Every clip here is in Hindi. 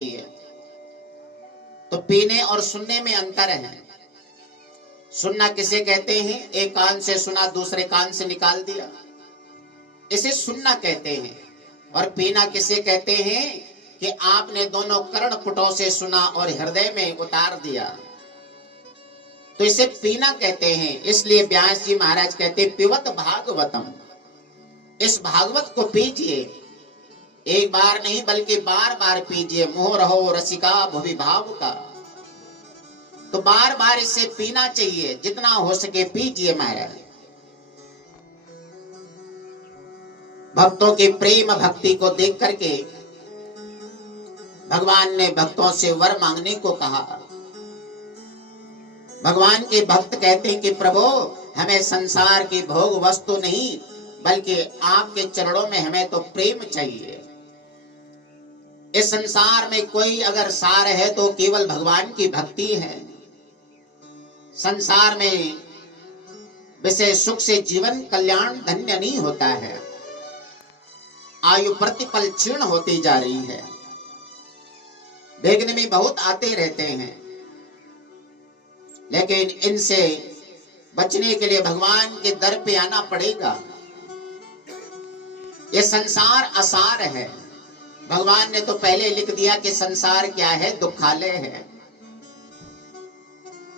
है। तो पीने और सुनने में अंतर है। सुनना किसे कहते हैं? एक कान से सुना दूसरे कान से निकाल दिया, इसे सुनना कहते हैं। और पीना किसे कहते हैं? कि आपने दोनों कर्ण पुटों से सुना और हृदय में उतार दिया, तो इसे पीना कहते हैं। इसलिए व्यास जी महाराज कहते पिबत भागवतम, इस भागवत को पीजिए। एक बार नहीं बल्कि बार बार पीजिए। मोह रहो रसिका भुवि भाव का, तो बार बार इसे पीना चाहिए, जितना हो सके पीजिए महाराज। भक्तों की प्रेम भक्ति को देख करके भगवान ने भक्तों से वर मांगने को कहा। भगवान के भक्त कहते हैं कि प्रभु हमें संसार की भोग वस्तु नहीं, बल्कि आपके चरणों में हमें तो प्रेम चाहिए। इस संसार में कोई अगर सार है तो केवल भगवान की भक्ति है। संसार में विषय सुख से जीवन कल्याण धन्य नहीं होता है। आयु प्रतिपल क्षीण होती जा रही है। देखने में बहुत आते रहते हैं, लेकिन इनसे बचने के लिए भगवान के दर पे आना पड़ेगा। ये संसार असार है। भगवान ने तो पहले लिख दिया कि संसार क्या है? दुखालय है।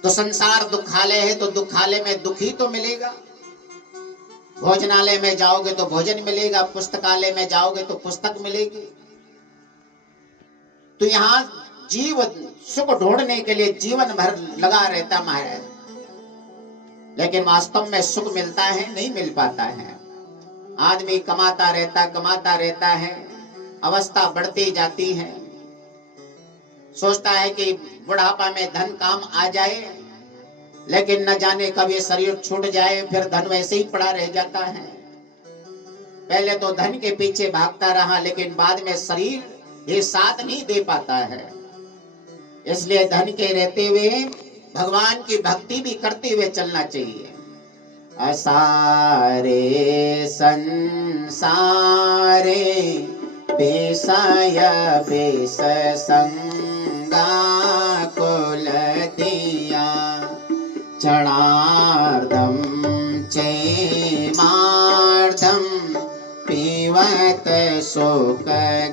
तो संसार दुखालय है, तो दुखालय में दुखी तो मिलेगा। भोजनालय में जाओगे तो भोजन मिलेगा, पुस्तकालय में जाओगे तो पुस्तक मिलेगी। तो यहाँ जीव सुख ढूंढने के लिए जीवन भर लगा रहता महाराज, लेकिन वास्तव में सुख मिलता है? नहीं मिल पाता है। आदमी कमाता रहता है, अवस्था बढ़ती जाती है। सोचता है कि बुढ़ापा में धन काम आ जाए, लेकिन न जाने कब ये शरीर छूट जाए, फिर धन वैसे ही पड़ा रह जाता है। पहले तो धन के पीछे भागता रहा, लेकिन बाद में शरीर ये साथ नहीं दे पाता है। इसलिए धन के रहते हुए भगवान की भक्ति भी करते हुए चलना चाहिए। असारे संसारे बेसाय बेस संगा कुल दिया चणार्धम चेमार्धम पीवत शोक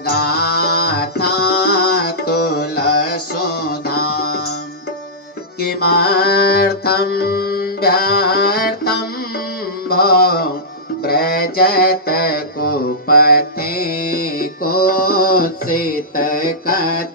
गाथा तुलसोधाम किमर्थं व्यर्थं भो व्रजत कुपथे कुत्सित कथि